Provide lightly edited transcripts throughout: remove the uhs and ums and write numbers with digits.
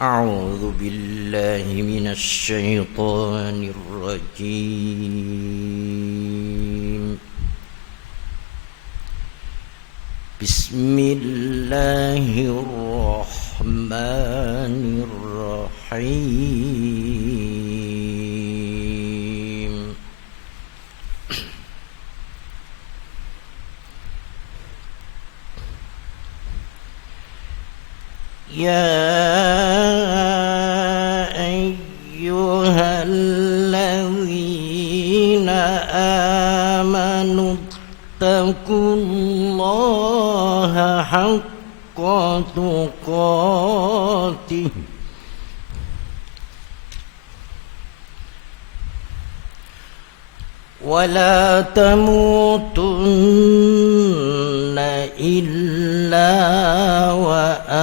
أعوذ بالله من الشيطان الرجيم. بسم الله الرحمن الرحيم. يا أيها الذين آمنوا اتقوا الله حق تقاته ولا تموتن إلا وأنتم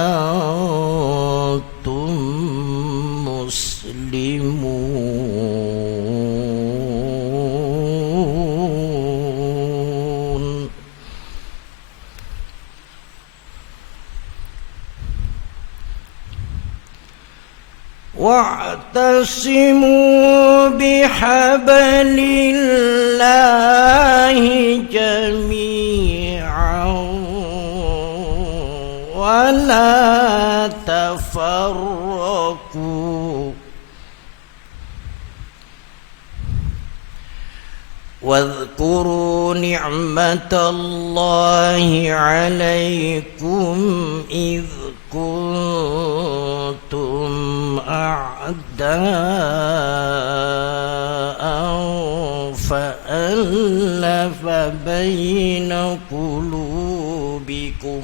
مسلمون. واعتصموا بحبل الله جميعا ولا تفرقوا واذكروا نعمة الله عليكم إذ كنتم أعداء فألف بين قلوبكم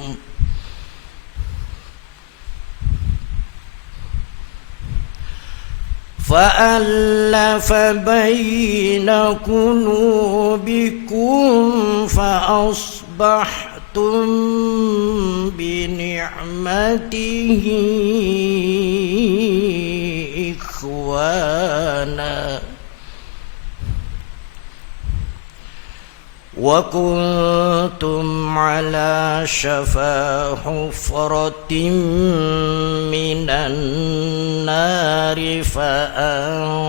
فأصبحتم بنعمته إخوانا وكنتم على شفا حفرة من النار فأنقذكم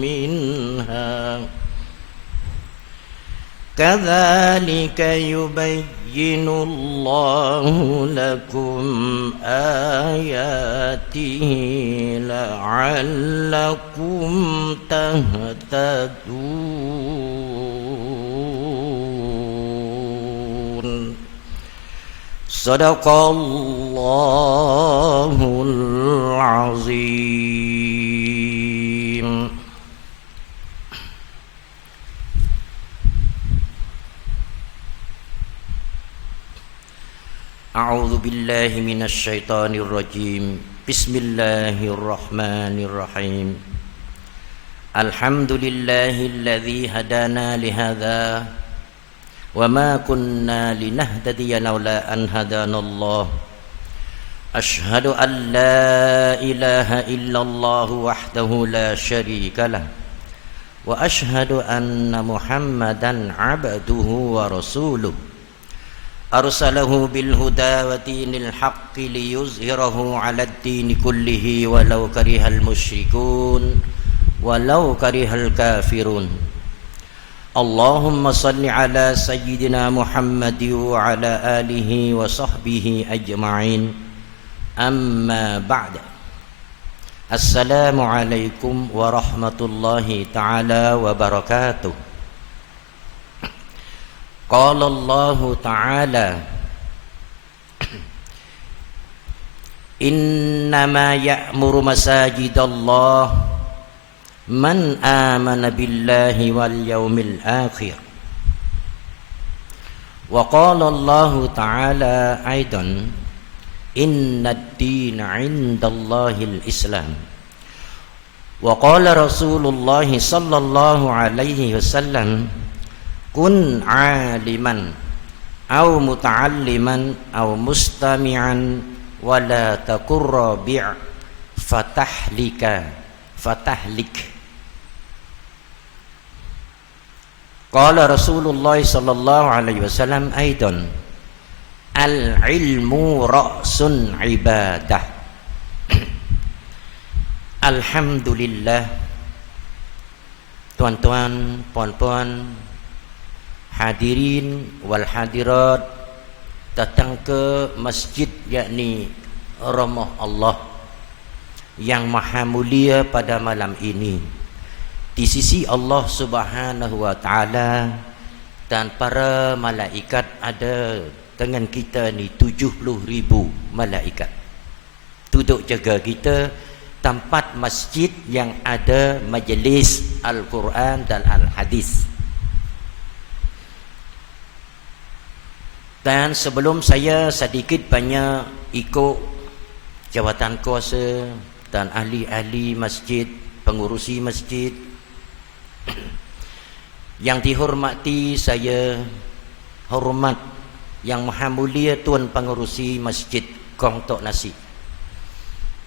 منها. كذلك يبين الله لكم آياته لعلكم تهتدون. صدق الله العظيم. أعوذ بالله من الشيطان الرجيم. بسم الله الرحمن الرحيم. الحمد لله الذي هدانا لهذا وما كنا لنهتدي لولا أن هدانا الله. أشهد أن لا إله إلا الله وحده لا شريك له وأشهد أن محمدا عبده ورسوله أرسله بالهدى ودين الحق ليظهره على الدين كله ولو كره المشركون ولو كره الكافرون. اللهم صل على سيدنا محمد وعلى آله وصحبه أجمعين. أما بعد. السلام عليكم ورحمة الله تعالى وبركاته. قال الله تعالى: إنما يأمر مساجد الله من آمن بالله واليوم الآخر. وقال الله تعالى أيضا: إن الدين عند الله الإسلام. وقال رسول الله صلى الله عليه وسلم: كن عالما au muta'alliman au mustami'an wala takur rabi' fatahlik. Qala Rasulullah sallallahu alaihi wasallam aidan al-ilmu ra'sun ibadah. Alhamdulillah, tuan-tuan, puan-puan, hadirin wal hadirat datang ke masjid yakni rumah Allah yang maha mulia pada malam ini di sisi Allah Subhanahu wa taala, dan para malaikat ada dengan kita ni 70,000 malaikat duduk jaga kita tempat masjid yang ada majlis Al-Quran dan Al-Hadis. Dan sebelum saya sedikit banyak ikut jawatan kuasa dan ahli-ahli masjid, pengurusi masjid yang dihormati, saya hormat yang maha mulia Tuan Pengurusi Masjid Kong Tok Nasi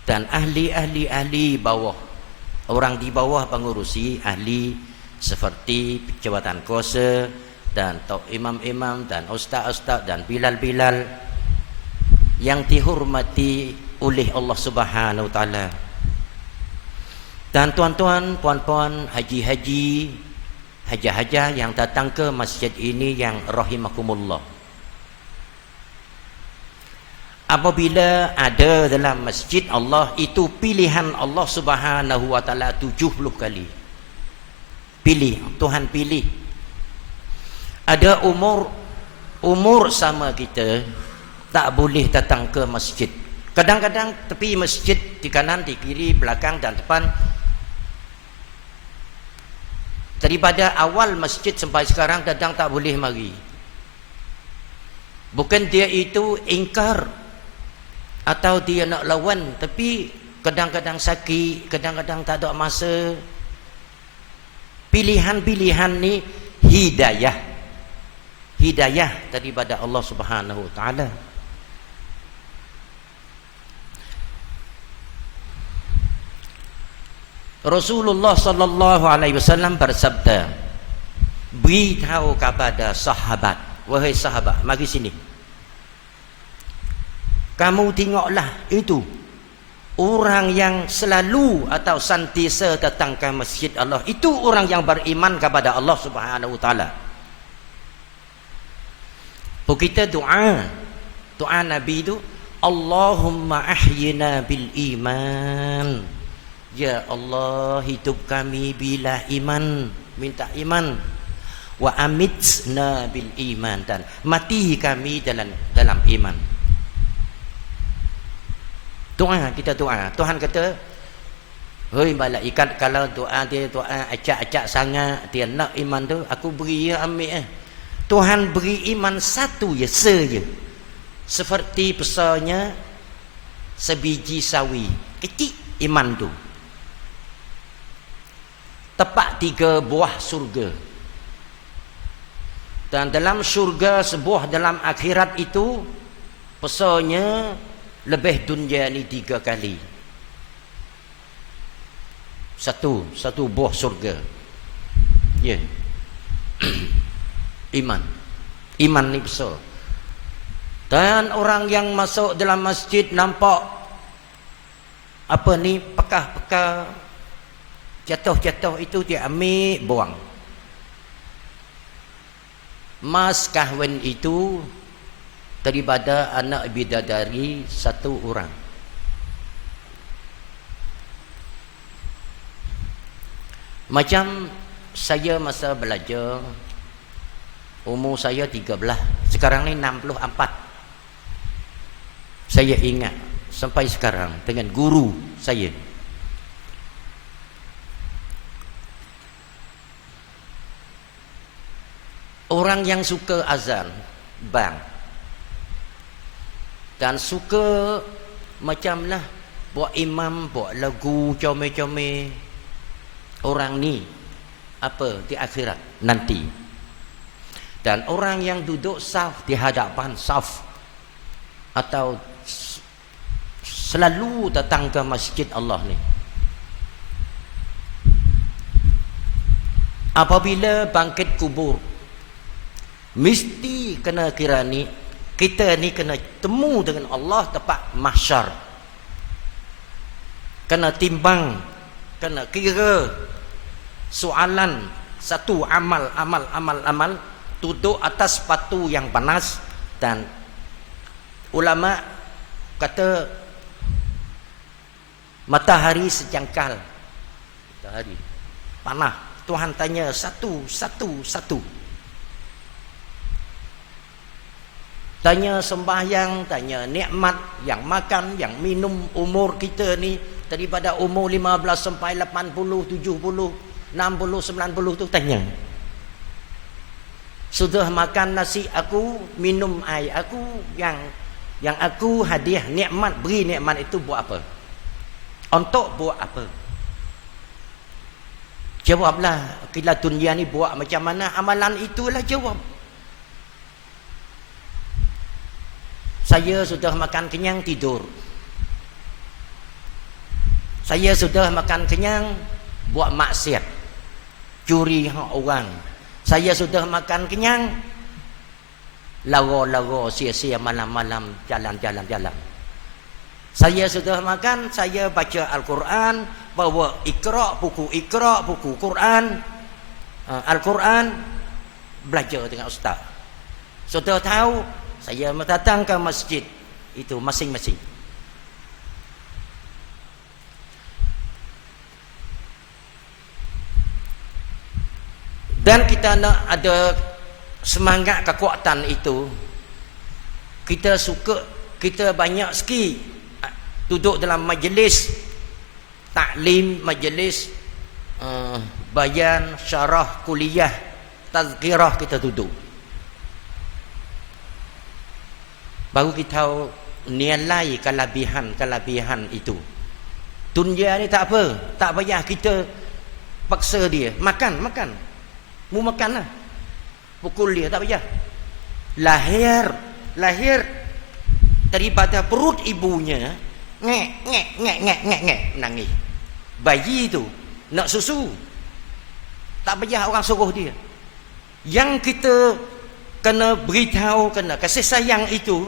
dan ahli bawah, orang di bawah pengurusi, ahli seperti jawatan kuasa dan tok imam-imam dan ustaz-ustaz dan bilal-bilal yang dihormati oleh Allah Subhanahu wa taala, dan tuan-tuan, puan-puan, haji-haji, hajah-hajah yang datang ke masjid ini yang rahimakumullah. Apabila ada dalam masjid Allah itu pilihan Allah Subhanahu wa taala 70 kali. Pilih, Tuhan pilih. Ada umur sama kita tak boleh datang ke masjid. Kadang-kadang tepi masjid di kanan, di kiri, belakang dan depan, daripada awal masjid sampai sekarang kadang tak boleh mari. Bukan dia itu ingkar atau dia nak lawan, tapi kadang-kadang sakit, kadang-kadang tak ada masa. Pilihan-pilihan ni hidayah daripada Allah Subhanahu wa taala. Rasulullah sallallahu alaihi wasallam bersabda, beritahu kepada sahabat, wahai sahabat, mari sini, kamu tengoklah itu orang yang selalu atau sentiasa datang ke masjid Allah, itu orang yang beriman kepada Allah Subhanahu wa taala. Kita doa Nabi itu, Allahumma ahyina bil iman. Ya Allah, hidup kami bila iman, minta iman. Wa amitna bil iman, dan mati kami dalam iman. Doa, kita doa. Tuhan kata, hei malaikat, kalau doa dia doa acak-acak sangat, dia nak iman tu, aku beri ya, ambil Tuhan beri iman satu je, saja. Seperti besarnya sebiji sawi, kecil iman tu. Tepat 3 buah surga. Dan dalam surga sebuah dalam akhirat itu besarnya lebih dunia ni 3 kali. Satu buah surga. Ya. Iman ni besar. Dan orang yang masuk dalam masjid nampak apa ni, pekah-pekah, jatuh-jatuh, itu dia ambil, buang. Mas kahwin itu daripada anak bidadari 1 orang. Macam saya masa belajar, umur saya 13, sekarang ni 64. Saya ingat sampai sekarang dengan guru saya. Orang yang suka azan, bang, dan suka macamlah buat imam, buat lagu, comel-comel, orang ni apa di akhirat nanti Dan orang yang duduk saf di hadapan saf atau selalu datang ke masjid Allah ni, apabila bangkit kubur, mesti kena kira ni, kita ni kena temu dengan Allah tempat mahsyar. Kena timbang, kena kira soalan satu amal duduk atas batu yang panas. Dan ulama kata matahari sejangkal, matahari panah. Tuhan tanya satu. Tanya sembahyang, tanya nikmat, yang makan, yang minum, umur kita ni daripada umur 15 sampai 80, 70, 60, 90 tu tanya. Sudah makan nasi aku, minum air aku, yang aku hadiah nikmat, beri nikmat itu buat apa? Untuk buat apa? Jawablah, kila dunia ni buat macam mana, amalan itulah jawab. Saya sudah makan kenyang, tidur. Saya sudah makan kenyang, buat maksiat, curi hak orang. Saya sudah makan kenyang, lara-lara, sia-sia malam-malam, jalan-jalan. Saya sudah makan, saya baca Al-Quran, bawa buku Quran, Al-Quran, belajar dengan ustaz. Sudah tahu, saya datang ke masjid itu masing-masing. Dan kita nak ada semangat kekuatan itu. Kita suka, kita banyak sikit duduk dalam majlis taklim, majlis bayan, syarah, kuliah, tazkirah, kita duduk. Baru kita tahu nilai kelebihan itu. Dunia ni tak apa, tak payah kita paksa dia. Makan. Mu makan lah. Pukul dia, tak payah. Lahir daripada perut ibunya, ngek, nangis. Bayi tu nak susu, tak payah orang suruh dia. Yang kita kena beritahu, kena kasih sayang itu,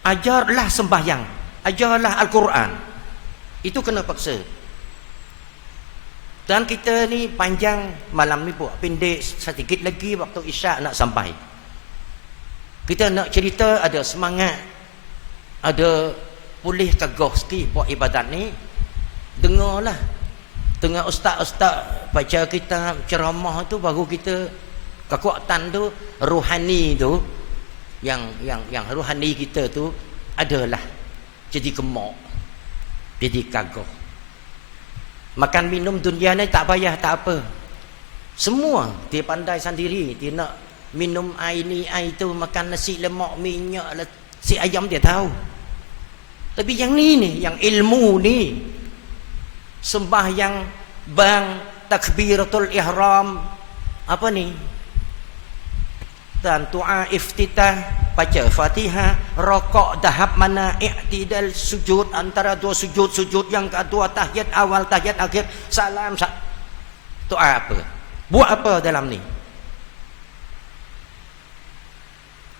ajarlah sembahyang, ajarlah Al-Quran. Itu kena paksa. Dan kita ni panjang, malam ni buat pendek sedikit lagi, waktu isyak nak sampai. Kita nak cerita, ada semangat, ada pulih kagah sikit buat ibadat ni. Dengarlah, dengar ustaz-ustaz baca kitab ceramah tu, baru kita kekuatan tu, rohani tu, yang rohani kita tu adalah jadi gemuk, jadi kagah. Makan minum dunia ni tak payah, tak apa. Semua dia pandai sendiri. Dia nak minum air ni, air tu, makan nasi lemak, minyak, si ayam, dia tahu. Tapi yang ni, yang ilmu ni, sembahyang, bang, takbiratul ihram, apa ni, dan doa iftitah, baca Fatihah, rokok, dahab mana, i'tidal, sujud, antara dua sujud yang kedua, tahiyat awal, tahiyat akhir, salam, doa apa? Buat apa dalam ni?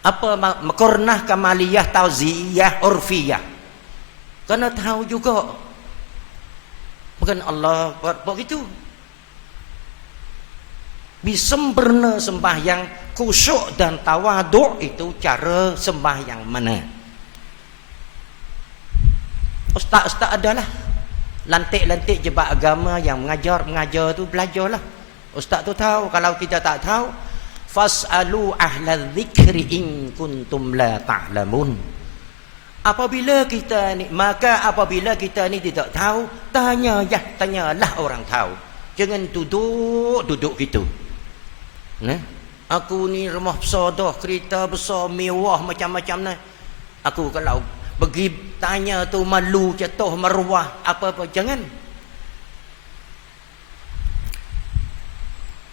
Apa makornah kamaliyah, tauziyah, urfiyah? Kena tahu juga. Bukan Allah buat begitu. Sempurna sembahyang, khusyuk dan tawaduk, itu cara sembahyang mana? Ustaz-ustaz adalah lantik-lantik jebak agama yang mengajar tu, belajarlah. Ustaz tu tahu. Kalau kita tak tahu, fas'alu ahla dzikri in kuntum la ta'lamun. Apabila kita ni tidak tahu, tanyalah orang tahu. Jangan duduk gitu. Aku ni rumah besar dah, kereta besar, mewah, macam-macam ni. Aku kalau pergi tanya tu, malu, jatuh maruah, apa-apa, jangan.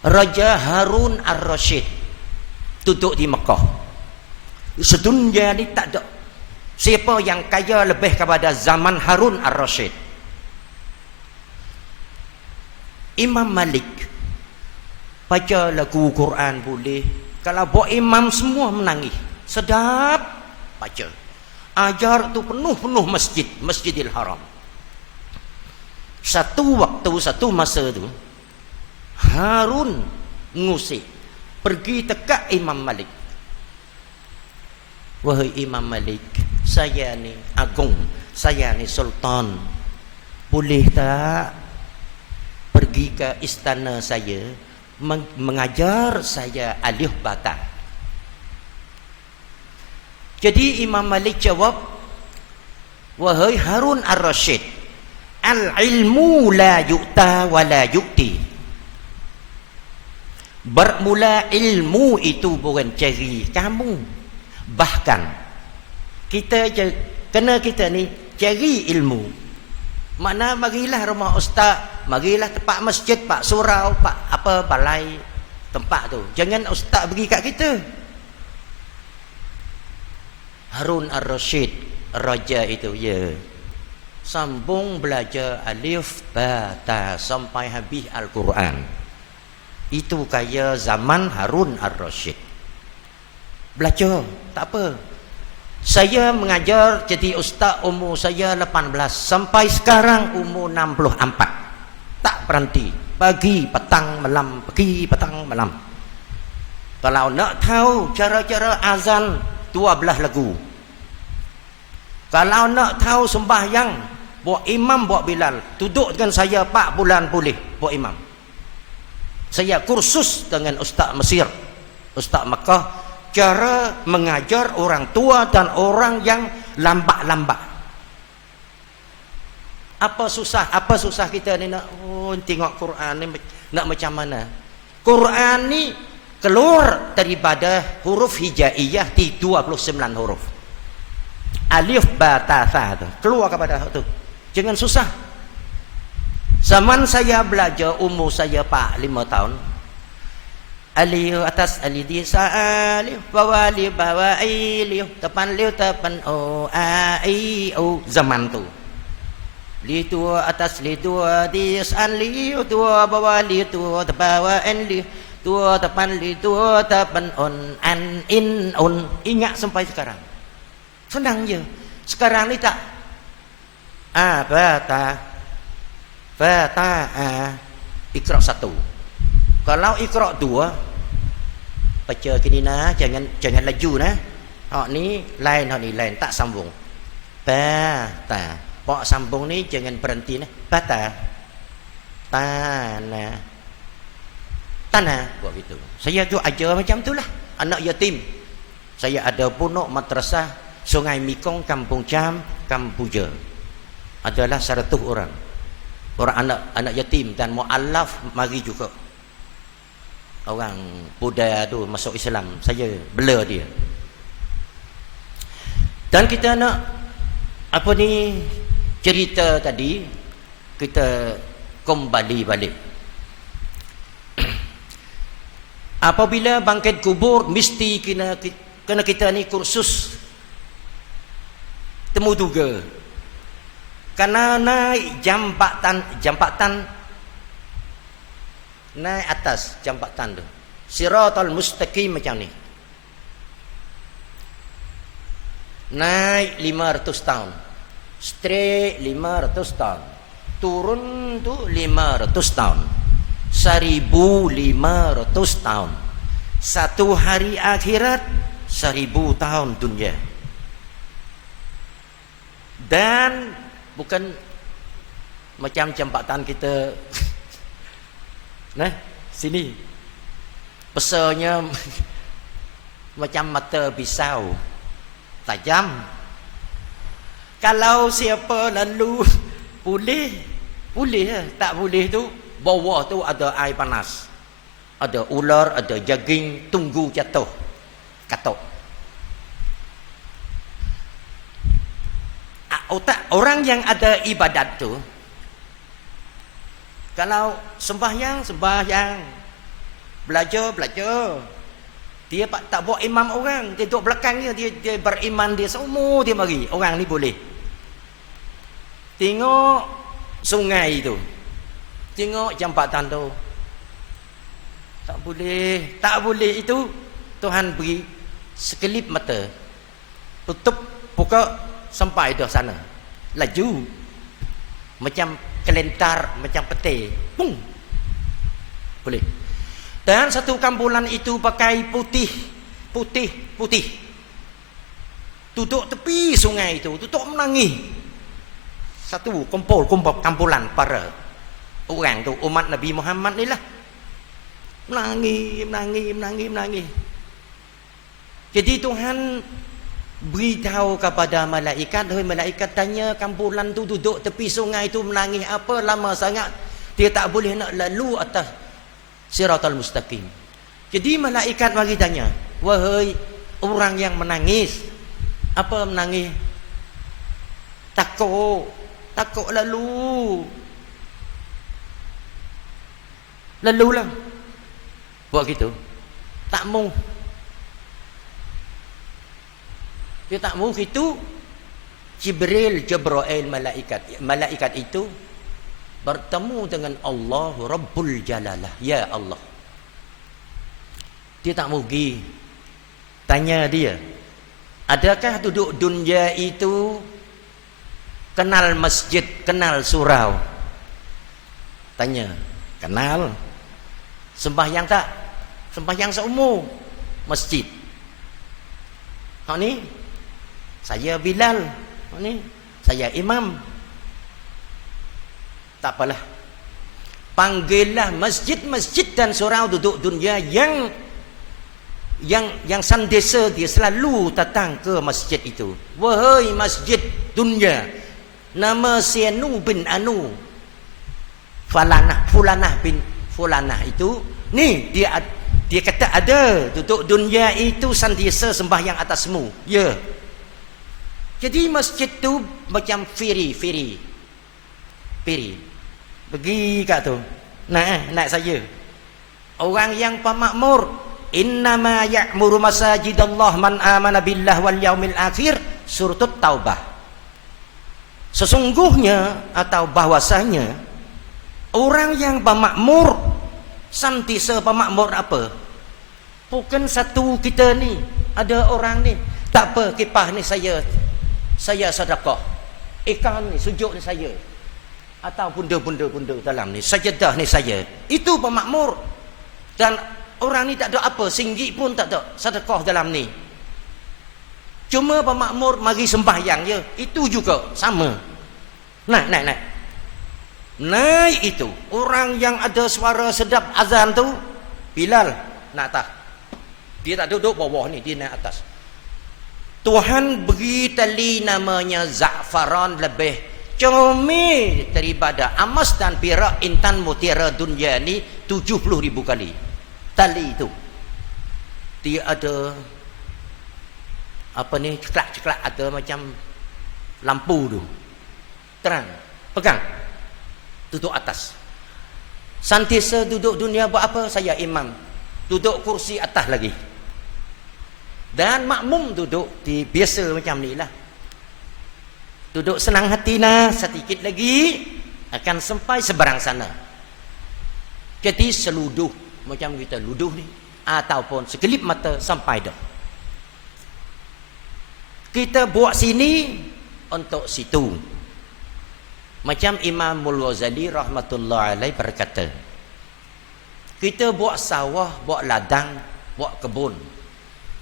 Raja Harun Ar-Rasyid, duduk di Mekah. Sedunia ni tak ada siapa yang kaya lebih kepada zaman Harun ar-Rasyid. Imam Malik baca lagu Quran boleh. Kalau buat imam semua menangis. Sedap baca. Ajar tu penuh masjid, Masjidil Haram. Satu waktu, satu masa tu Harun ngusik pergi dekat Imam Malik. Wahai Imam Malik, saya ni agung, saya ni sultan, boleh tak pergi ke istana saya mengajar saya alif bata? Jadi Imam Malik jawab, wahai Harun ar-Rasyid, al-ilmu la yu'ta wa la yu'ti. Bermula ilmu itu bukan cari kamu. Bahkan kita kena kita ni cari ilmu. Makna marilah rumah ustaz, marilah tempat masjid, pak surau, pak apa balai tempat tu. Jangan ustaz pergi kat kita. Harun ar-Rasyid raja itu ya. Sambung belajar alif ba ta sampai habis Al-Quran. Itu kaya zaman Harun ar-Rasyid. Belajar, tak apa. Saya mengajar jadi ustaz umur saya 18 sampai sekarang umur 64. Tak berhenti. Pagi, petang, malam, pagi, petang, malam. Kalau nak tahu cara-cara azan 12 lagu. Kalau nak tahu sembahyang, buat imam, buat Bilal, duduk dengan saya 4 bulan boleh buat imam. Saya kursus dengan Ustaz Mesir, Ustaz Makkah, cara mengajar orang tua dan orang yang lambat-lambat. Apa susah kita ni nak tengok Quran ni nak macam mana? Quran ni keluar daripada huruf hijaiyah di 29 huruf. Alif ba ta tha tu keluar kepada tu. Jangan susah. Zaman saya belajar umur saya 5 tahun. Alif atas alif di alif bawah alif bawah alif depan o a i o zaman tu. Li tu atas li tu di alif tu bawah li tu bawah alif tu depan li tu depan on an in on. Ingat sampai sekarang. Senang je. Sekarang ni tak bata Iqra 1. Kalau Iqra 2 baca kini nah, jangan laju nah. Hak ni lain, hak ni lain, tak sambung. Bata. Pak sambung ni jangan berhenti nah. Bata. Tanah. Tanah buat gitu. Saya tu ajar macam itulah. Anak yatim. Saya ada pondok madrasah Sungai Mikong, Kampung Cam, Kampuja. Adalah 100 orang. Orang anak yatim dan mu'allaf mari juga. Orang Buddha tu masuk Islam, saya bela dia. Dan kita nak apa ni cerita tadi kita kembali balik. Apabila bangkit kubur mesti kena kita ni kursus temu duga. Karena naik jambatan naik atas jambatan tu Siratal Mustaqim macam ni, naik 500 tahun, straight 500 tahun, turun tu 500 tahun, 1500 tahun, satu hari akhirat 1000 tahun dunia. Dan bukan macam jambatan kita nah sini besarnya macam mata pisau tajam. Kalau siapa lalu boleh tak boleh tu bawah tu ada air panas, ada ular, ada jaging, tunggu jatuh katok. Orang yang ada ibadat tu, kalau sembahyang, belajar, Dia tak bawa imam orang, dia duduk belakangnya, dia beriman, dia seumur dia mari. Orang ni boleh. Tengok sungai itu. Tengok jambatan tu. Tak boleh. Tak boleh itu. Tuhan beri sekelip mata. Tutup, buka, sampai dah sana. Laju. Macam kelentar, macam peti. Pung. Boleh. Dan satu kambulan itu pakai putih. Duduk tepi sungai itu, duduk menangis. Satu kumpul kampulan para orang tu, umat Nabi Muhammad ni lah. Menangis. Jadi Tuhan beritahu kepada malaikat, malaikat tanya kampulan tu duduk tepi sungai itu menangis apa lama sangat, dia tak boleh nak lalu atas Siratal Mustaqim. Jadi malaikat bagi tanya, wahai orang yang menangis, apa menangis? Takut lalulah. Buat gitu. Tak mau. Dia tak mau gitu. Jibril malaikat itu bertemu dengan Allah Rabbul Jalalah. Ya Allah. Dia tak mau pergi. Tanya dia, adakah duduk dunia itu kenal masjid, kenal surau? Tanya. Kenal. Sembahyang tak? Sembahyang seumur masjid. Hak ni saya Bilal. Hak ni saya imam. Tak apalah. Panggillah masjid-masjid dan surau duduk dunia yang sentiasa dia selalu datang ke masjid itu. Wahai masjid dunia, nama si Anu bin Anu, Fulanah bin Fulanah itu, ni dia kata ada duduk dunia itu sentiasa sembahyang atasmu. Ya. Jadi masjid tu macam feri. Pergi kat tu. Nak saya. Orang yang pemakmur, innama ya'muru masajidallah man amana billah wal yaumil akhir, surah Taubah. Sesungguhnya atau bahwasanya orang yang pemakmur, sentiasa pemakmur apa? Bukan satu kita ni, ada orang ni, tak apa kipah ni saya sedekah. Ikan ni, sujud ni saya. Atau bunda-bunda dalam ni, sajadah ni saya. Itu pemakmur. Dan orang ni tak ada apa, singgit pun tak ada sedekah dalam ni. Cuma pemakmur mari sembahyang je. Itu juga sama. Naik itu. Orang yang ada suara sedap azan tu, Bilal nak atas. Dia tak duduk bawah ni, dia naik atas. Tuhan beri tali namanya za'faran, lebih comel daripada emas dan perak, intan, mutiara dunia ni 70,000 kali. Tali itu dia ada apa ni, ceklak ada macam lampu tu, terang, pegang, duduk atas. Sentiasa duduk dunia buat apa? Saya imam, duduk kursi atas lagi. Dan makmum duduk di biasa macam ni lah. Duduk senang hati nah, sedikit lagi akan sampai seberang sana. Jadi seluduh macam kita luduh ni, ataupun sekelip mata sampai dah. Kita buat sini untuk situ. Macam Imamul Ghazali rahmatullah alaih berkata, kita buat sawah, buat ladang, buat kebun.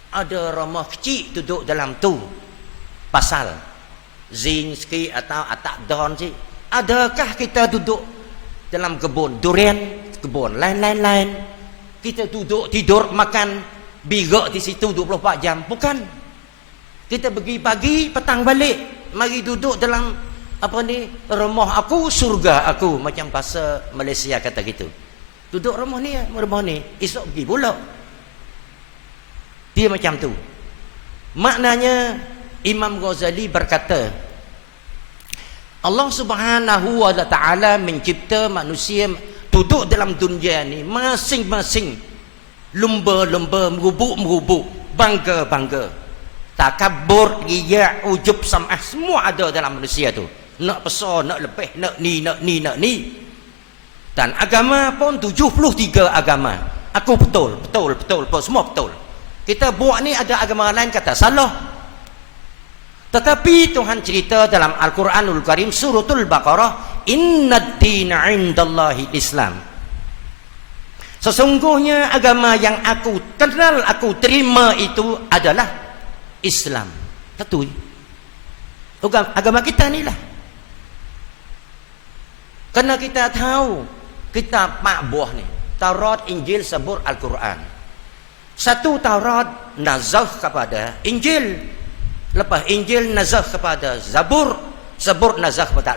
Ada rumah kecil duduk dalam tu, pasal zing sikit atau atak daun sikit. Adakah kita duduk dalam kebun durian, kebun lain-lain, kita duduk tidur makan birak di situ 24 jam? Bukan. Kita pergi pagi, petang balik, mari duduk dalam apa ni, rumah aku, surga aku, macam bahasa Malaysia kata gitu. Duduk rumah ni, esok pergi pula. Dia macam tu. Maknanya Imam Ghazali berkata, Allah Subhanahu wa taala mencipta manusia duduk dalam dunia ni masing-masing lumba-lumba, merubuk-merubuk, bangga-bangga, takabur, riya, ujub, sam'ah, semua ada dalam manusia tu. Nak besar, nak lebih, nak ni, nak ni, nak ni. Dan agama pun 73 agama. Aku betul, semua betul. Kita buat ni ada agama lain kata salah. Tetapi Tuhan cerita dalam Al-Quranul Karim suratul Baqarah, innad dina indallahi Islam. Sesungguhnya agama yang aku kenal, aku terima itu adalah Islam. Satu. Agama kita ni lah. Kerana kita tahu kitab mak buah ni, Taurat, Injil, Zabur, Al-Quran. Satu Taurat nazah kepada Injil, lepas Injil nazah kepada Zabur, Zabur nazah kepada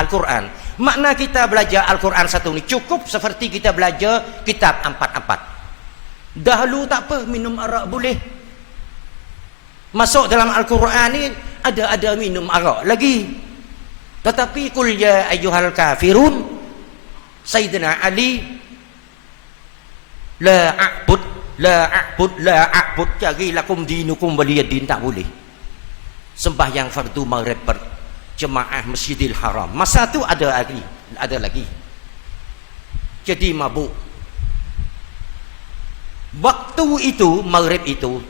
Al-Quran. Makna kita belajar Al-Quran satu ni cukup seperti kita belajar kitab 4-4. Dahulu tak apa, minum arak boleh. Masuk dalam Al-Quran ni ada minum arak lagi. Tetapi kul ya ayyuhal kafirun, Sayyidina Ali, la a'bud cari lakum dinukum waliyadin, tak boleh. Sembahyang fardu maghrib jemaah Masjidil Haram. Masa tu ada lagi. Jadi mabuk. Waktu itu maghrib itu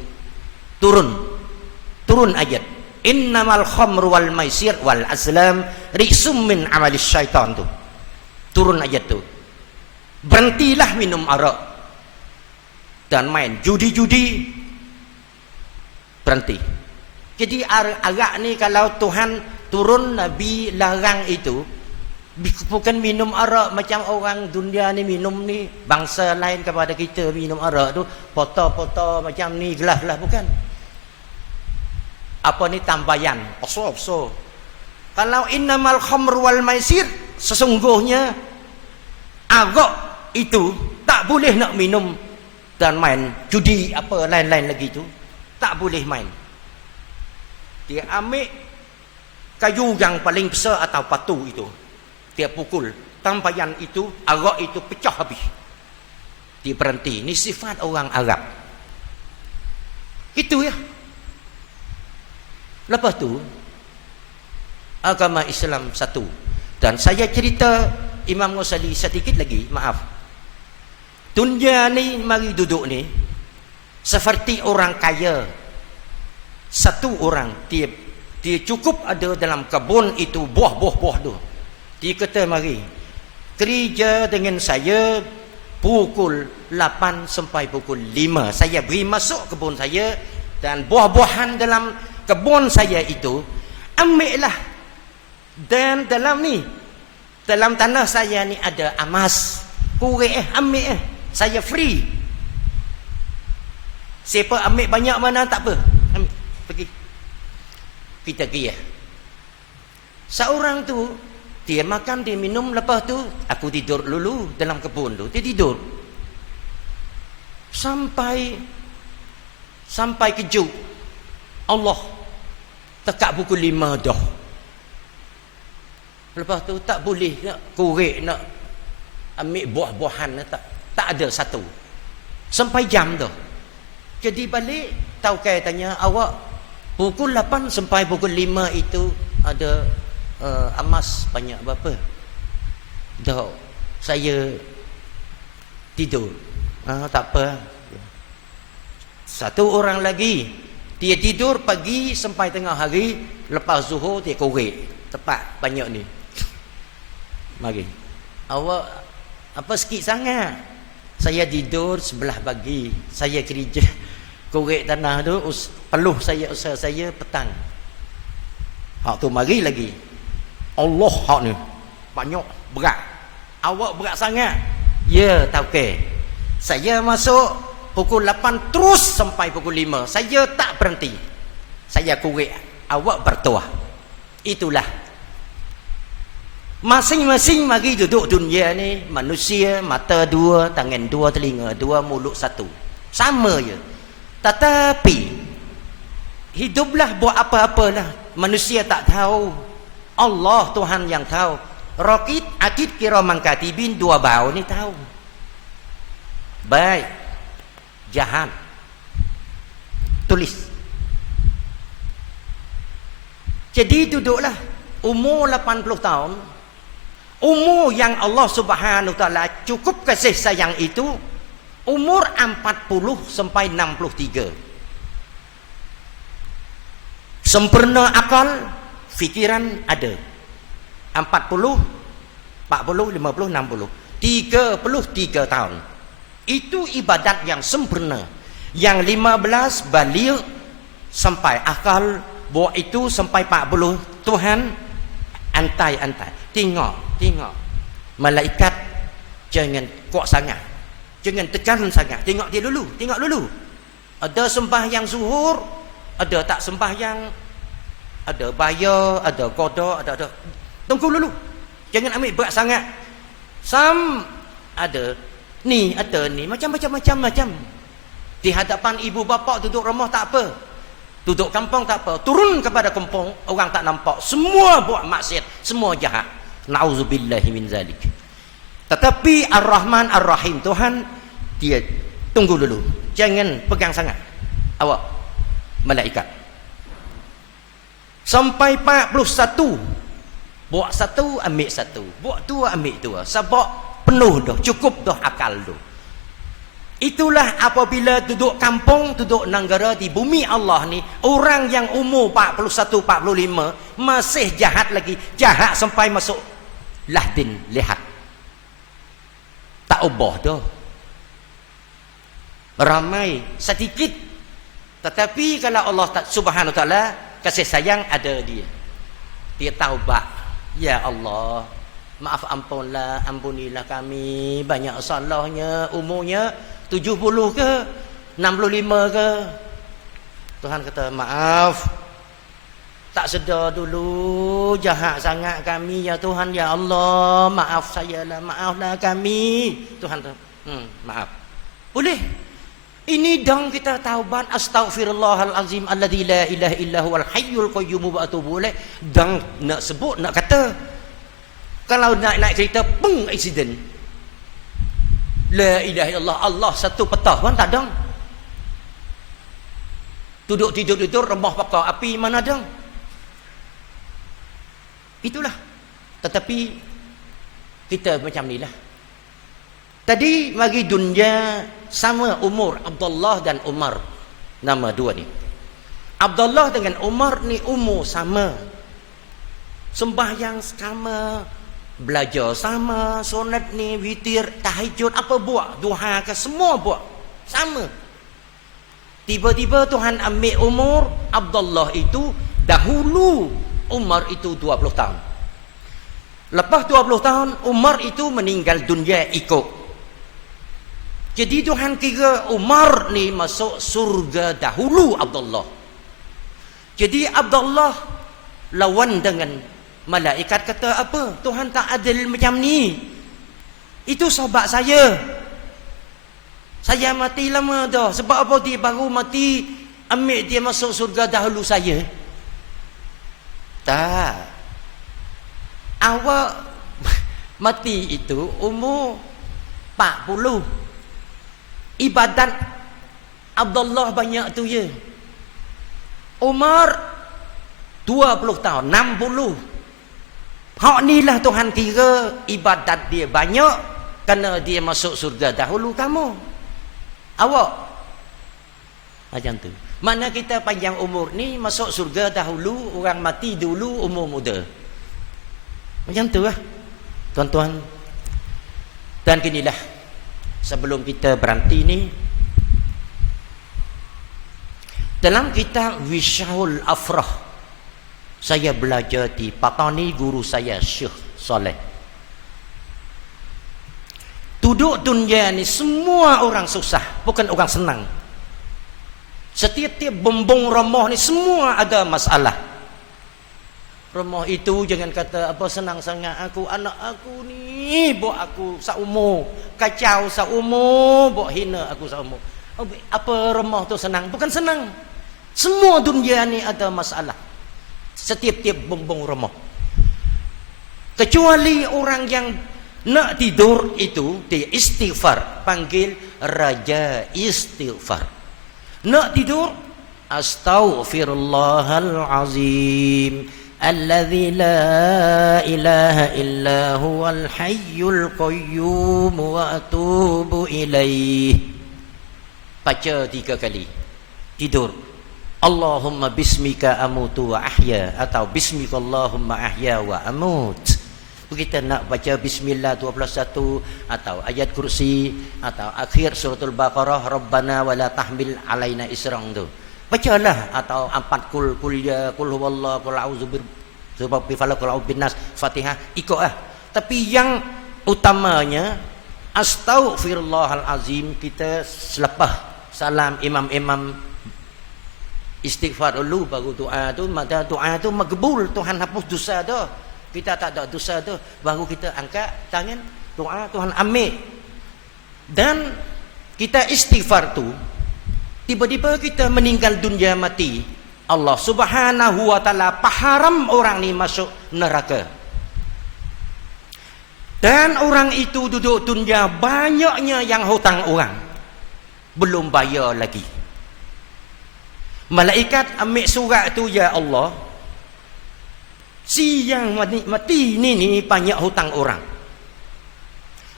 turun ayat innamal khamru wal maisir wal aslam riksum min amalis syaitan tu. Turun ayat tu. Berhentilah minum arak dan main judi-judi. Berhenti. Jadi arak ni kalau Tuhan turun, Nabi larang itu, bukan minum arak macam orang dunia ni minum ni, bangsa lain kepada kita minum arak tu potong-potong macam ni, gelas-gelas, bukan. Apa ni tambayan, so. Kalau innamal khamru wal maisir, sesungguhnya arak itu tak boleh nak minum dan main judi apa lain-lain lagi tu, tak boleh main. Dia ambil kayu yang paling besar atau batu itu, dia pukul tambayan itu, arak itu pecah habis. Dia berhenti. Ini sifat orang Arab. Itu ya. Lepas tu agama Islam satu. Dan saya cerita Imam Ghazali sedikit lagi, maaf. Dunia ni mari duduk ni seperti orang kaya. Satu orang dia cukup ada dalam kebun itu buah-buah tu. Dia kata mari kerja dengan saya pukul 8 sampai pukul 5. Saya beri masuk kebun saya dan buah-buahan dalam kebun saya itu ambillah. Dan dalam tanah saya ni ada emas, kurik ambil saya free. Siapa ambil banyak mana tak apa, ambil, pergi. Kita pergi ya. Seorang tu dia makan, dia minum, lepas tu aku tidur dulu dalam kebun tu. Dia tidur sampai kejut Allah tekak pukul 5 dah. Lepas tu tak boleh nak korek, nak ambil buah-buahan, tak ada satu. Sampai jam dah. Jadi balik, taukai tanya, awak pukul 8 sampai pukul 5 itu ada emas banyak berapa? Dah, saya tidur. Tak apa. Satu orang lagi, dia tidur pagi sampai tengah hari, lepas zuhur dia korek. Tepat banyak ni. Mari. Awak apa sikit sangat? Saya tidur sebelah pagi. Saya kerja korek tanah tu, peluh saya, usaha saya petang. Hak tu mari lagi. Allah hak ni banyak, berat. Awak berat sangat. Ya, tauke. Saya masuk pukul 8 terus sampai pukul 5. Saya tak berhenti. Saya korek. Awak bertuah. Itulah. Masing-masing mari duduk dunia ni, manusia mata dua, tangan dua, telinga dua, mulut satu. Sama je. Tetapi hiduplah buat apa-apalah, manusia tak tahu. Allah Tuhan yang tahu. Raqib, Atid, Kiraman Katibin, dua bau ni tahu. Baik. jahat. Tulis. Jadi duduklah umur 80 tahun, umur yang Allah Subhanahu wa taala cukup kasih sayang itu umur 40 sampai 63. Sempurna akal, fikiran ada. 40, 40, 50, 60. 33 tahun. Itu ibadat yang sempurna. Yang 15 balik sampai akal, buat itu sampai 40 Tuhan antai-antai. Tengok. Malaikat jangan kuat sangat. Jangan tekan sangat. Tengok dia dulu. Ada sembahyang zuhur, ada tak sembahyang, ada bayar, ada qada, ada. Tunggu dulu. Jangan ambil berat sangat. Ada ni macam. Di hadapan ibu bapa duduk rumah tak apa. Duduk kampung tak apa. Turun kepada kampung, orang tak nampak. Semua buat maksiat, semua jahat. Nauzubillahi min zalik. Tetapi Ar-Rahman Ar-Rahim Tuhan, dia tunggu dulu. Jangan pegang sangat. Awak malaikat. Sampai 41. Buat satu, ambil satu. Buat dua, ambil dua. Sebab penuh dah, cukup dah akal tu. Itulah apabila duduk kampung, duduk negara di bumi Allah ni, orang yang umur 41, 45 masih jahat lagi, jahat sampai masuk lahdin, lihat. Tak ubah dah. Ramai sedikit. Tetapi kalau Allah Subhanahu wa taala kasih sayang, ada dia. Dia taubat. Ya Allah, maaf ampunlah, ampunilah kami, banyak salahnya, umurnya 70 ke 65 ke. Tuhan kata maaf, tak sedar dulu, jahat sangat kami ya Tuhan, ya Allah, maaf sayalah, maaflah kami. Tuhan kata maaf. Boleh. Ini dong kita taubat, astaghfirullahalazim alladzi la ilaha illa huwal hayyul qayyum wa atubu ilaih. Dong nak sebut, nak kata. Kalau nak cerita accident, la ilaha illallah, Allah satu petah pun tak ada. Duduk tidur rumah bakar api mana ada. Itulah. Tetapi kita macam ni lah. Tadi bagi dunia sama umur Abdullah dan Umar, nama dua ni. Abdullah dengan Umar ni umur sama, sembahyang sama, belajar sama, sunat ni, witir, tahajud, apa buat, duha ke, semua buat sama. Tiba-tiba Tuhan ambil umur Abdullah itu dahulu, Umar itu 20 tahun. Lepas 20 tahun Umar itu meninggal dunia ikut. Jadi Tuhan kira Umar ni masuk surga dahulu Abdullah. Jadi Abdullah lawan dengan malaikat, kata apa? Tuhan tak adil macam ni. Itu sahabat saya. Saya mati lama dah. Sebab apa dia baru mati, ambil dia masuk surga dahulu saya? Tak. Awak mati itu umur 40. Ibadat Abdullah banyak tu ya. Umar 20 tahun, 60. Hak ni lah Tuhan kira ibadat dia banyak kerana dia masuk surga dahulu kamu. Awak macam tu. Mana kita panjang umur ni masuk surga dahulu, orang mati dulu umur muda. Macam tu lah tuan-tuan. Dan kinilah, sebelum kita berhenti ni, dalam kitab Wishahul Afrah, saya belajar di Patani, guru saya Syekh Saleh. Duduk dunia ni semua orang susah, bukan orang senang. Setiap-tiap bumbung rumah ni semua ada masalah. Rumah itu jangan kata apa senang sangat, aku anak aku ni buat aku seumur, kacau seumur, buat hina aku seumur. Apa rumah tu senang? Bukan senang. Semua dunia ni ada masalah. Setiap-tiap bumbung rumah. Kecuali orang yang Nak tidur itu dia istighfar, panggil raja istighfar. Nak tidur astaghfirullahal azim alladzi la ilaha illa huwal hayyul qayyum wa atubu ilaih. Baca 3 kali tidur. Allahumma bismika amutu wa ahya, atau bismika Allahumma ahya wa amut. Kita nak baca bismillah 21 atau ayat kursi atau akhir suratul Baqarah, Rabbana wala tahmil alaina isran tu. Bacalah, atau 4 kul ya kul huwallahu kul a'udzu bi falaq kul a'udzu binnas, Fatihah, ikutlah. Tapi yang utamanya astaghfirullahal azim, kita selepas salam imam istighfar dulu baru doa tu. Maka doa tu makbul, Tuhan hapus dosa tu. Kita tak ada dosa tu, baru kita angkat tangan doa, Tuhan ambil. Dan kita istighfar tu, tiba-tiba kita meninggal dunia mati, Allah Subhanahu wa taala paharam orang ni masuk neraka. Dan orang itu duduk dunia banyaknya yang hutang orang, belum bayar lagi. Malaikat ambil surat tu, ya Allah, si yang mati ni banyak hutang orang.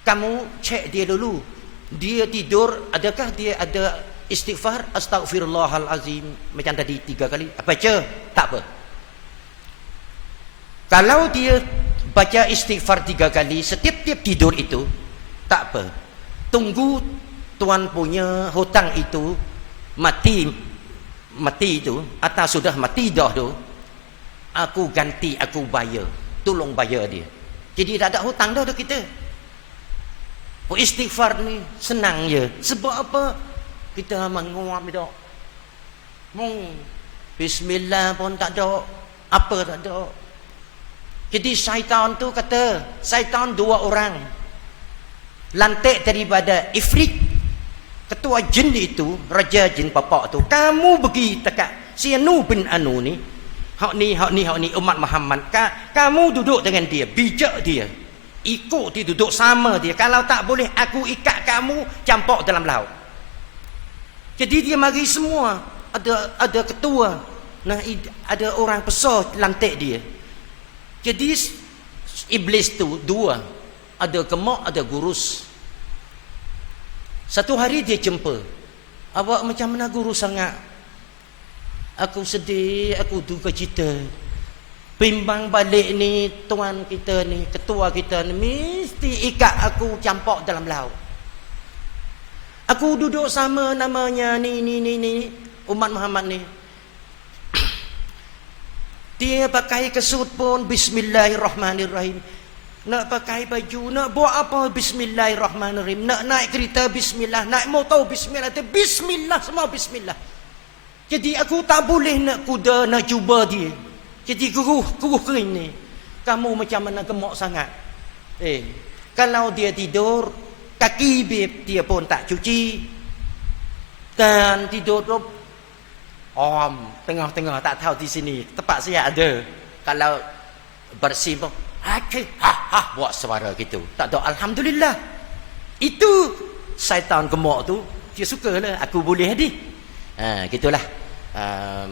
Kamu cek dia dulu, dia tidur, adakah dia ada istighfar astaghfirullahal azim macam tadi 3 kali? Baca? Tak apa. Kalau dia baca istighfar 3 kali setiap tidur itu, tak apa. Tunggu tuan punya hutang itu mati itu, atau sudah mati dah tu, aku ganti, aku bayar, tolong bayar dia. Jadi tak ada hutang dah kita. Istighfar ni senang je. Sebab apa? Kita menguap dah. Bismillah pun tak ada, apa tak ada. Jadi syaitan tu kata, syaitan 2 orang. Lantik daripada ifrit, ketua jin itu, raja jin bapak tu. Kamu pergi dekat si Anu bin Anu ni, hak ni umat Muhammad. Kamu duduk dengan dia, bijak dia, ikut dia, duduk sama dia. Kalau tak boleh, aku ikat kamu, campur dalam laut. Jadi dia mari semua, ada ketua, nah ada orang besar lantik dia. Jadi iblis tu 2, ada gemuk, ada gurus. Satu hari dia jumpa, awak macam mana guru sangat? Aku sedih, aku duka cita. Bimbang balik ni tuan kita ni, ketua kita ni, mesti ikat aku campur dalam laut. Aku duduk sama namanya ni umat Muhammad ni. Dia pakai kesut pun bismillahirrahmanirrahim. Nak pakai baju, nak buat apa bismillahirrahmanirrahim. Nak naik kereta bismillah, naik motor bismillah, bismillah, semua bismillah. Jadi aku tak boleh nak kuda, nak cuba dia. Jadi kuruh kering ni. Kamu macam mana gemuk sangat. Kalau dia tidur, kaki dia pun tak cuci. Dan tidur tu tengah-tengah, tak tahu di sini tempat saya ada. Kalau bersih pun buat suara gitu. Tak ada alhamdulillah. Itu syaitan gemuk tu, dia sukalah aku boleh hadir. Gitulah.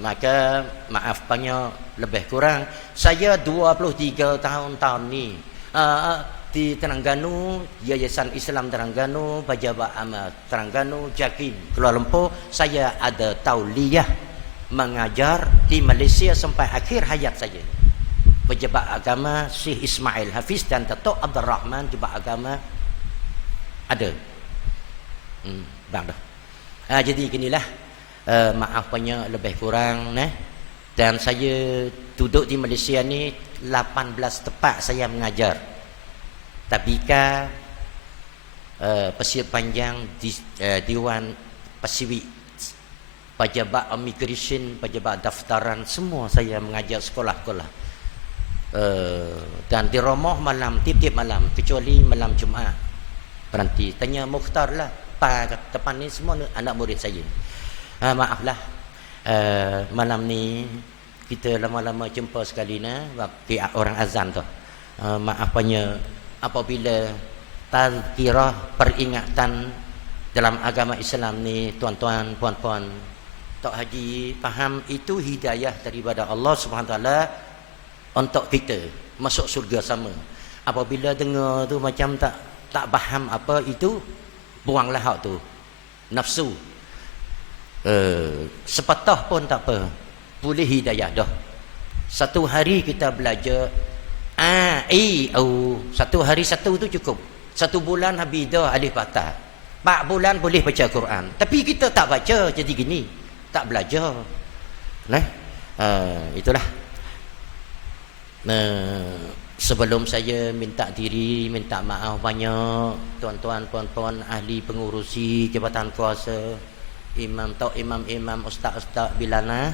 Maka maaf banyak lebih kurang, saya 23 tahun ni di Terengganu, Yayasan Islam Terengganu, Pejabat Amal Terengganu, Jakin, Kuala Lumpur. Saya ada tauliyah mengajar di Malaysia sampai akhir hayat saya. Pejabat agama Syekh Ismail Hafiz dan Datuk Abdul Rahman, pejabat agama ada. Bang dah. Jadi ginilah, maaf banyak lebih kurang dan saya duduk di Malaysia ni 18 tempat saya mengajar. Tabika, Pasir Panjang, Diwan Pasiwik, pejabat immigration, pejabat daftaran, semua saya mengajar sekolah-sekolah. Dan di rumah malam, tiap-tiap malam, kecuali malam Jumaat berhenti. Tanya Mukhtar lah, depan ni semua anak murid saya. Maaflah, malam ni kita lama-lama jumpa sekali orang azan tu. Maaf banyak apabila tazkirah peringatan dalam agama Islam ni, tuan-tuan, puan-puan, Tok Haji faham itu hidayah daripada Allah Subhanahu taala untuk kita masuk surga sama. Apabila dengar tu macam tak faham apa itu, buanglah hak tu. Nafsu sepatah pun tak apa, boleh hidayah dah. Satu hari kita belajar satu hari satu tu cukup. Satu bulan habis dah alif patah. 4 bulan boleh baca Quran. Tapi kita tak baca, jadi gini, tak belajar. Itulah. Sebelum saya minta diri, minta maaf banyak tuan-tuan, puan-puan, ahli pengurusi jabatan kuasa, imam, ustaz-ustaz bilana.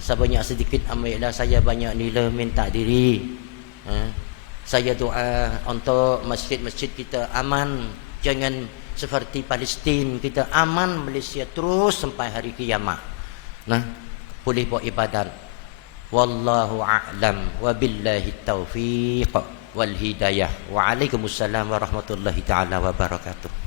Sebanyak sedikit ambillah saya banyak nilai minta diri. Saya doa untuk masjid-masjid kita aman, jangan seperti Palestin, kita aman, Malaysia terus sampai hari kiamat. Boleh buat ibadat. Wallahu a'lam wa billahi taufiq wal hidayah. Waalaikumsalam warahmatullahi taala wabarakatuh.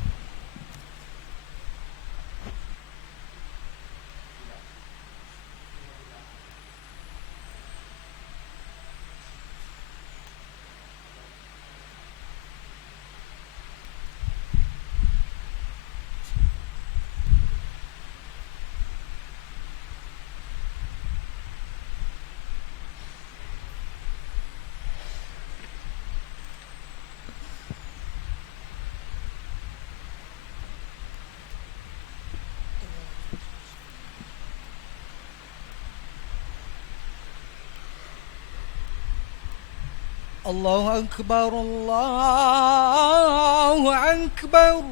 الله أكبر الله أكبر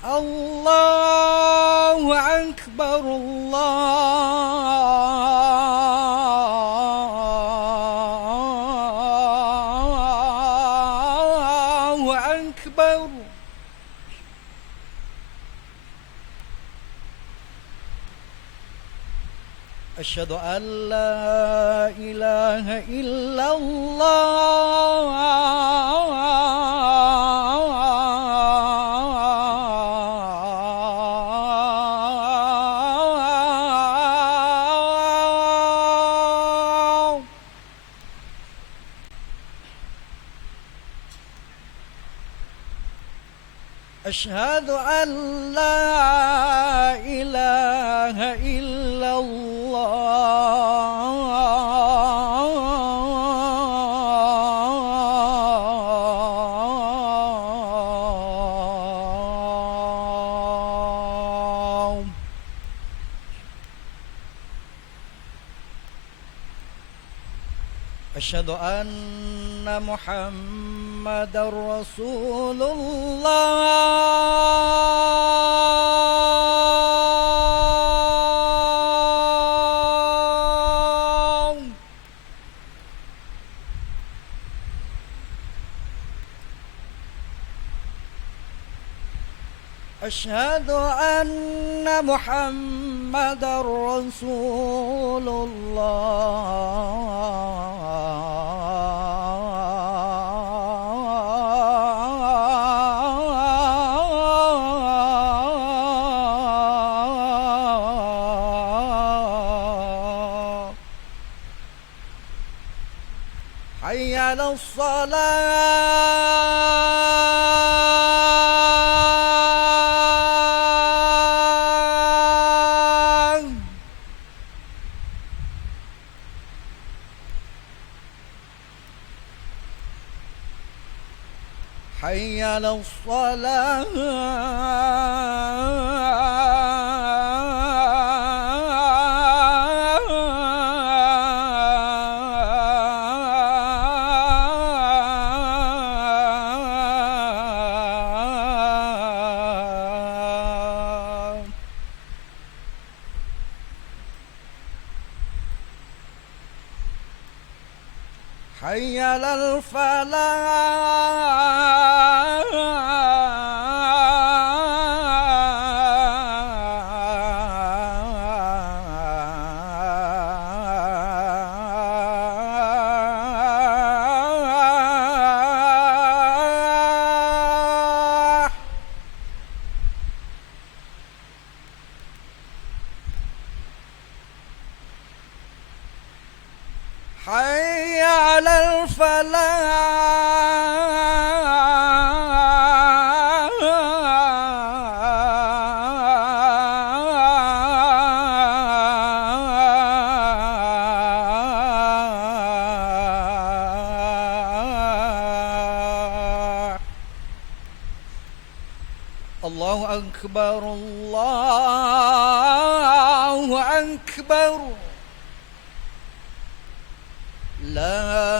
الله أكبر الله أكبر أشهد أن لا إله إلا الله أشهد أن لا إله إلا الله أشهد أن محمد رسول الله أشهد أن محمد رسول الله حي على الصلاة حي على الصلاة حي على الفلاح حي على الفلاح الله أكبر الله أكبر لا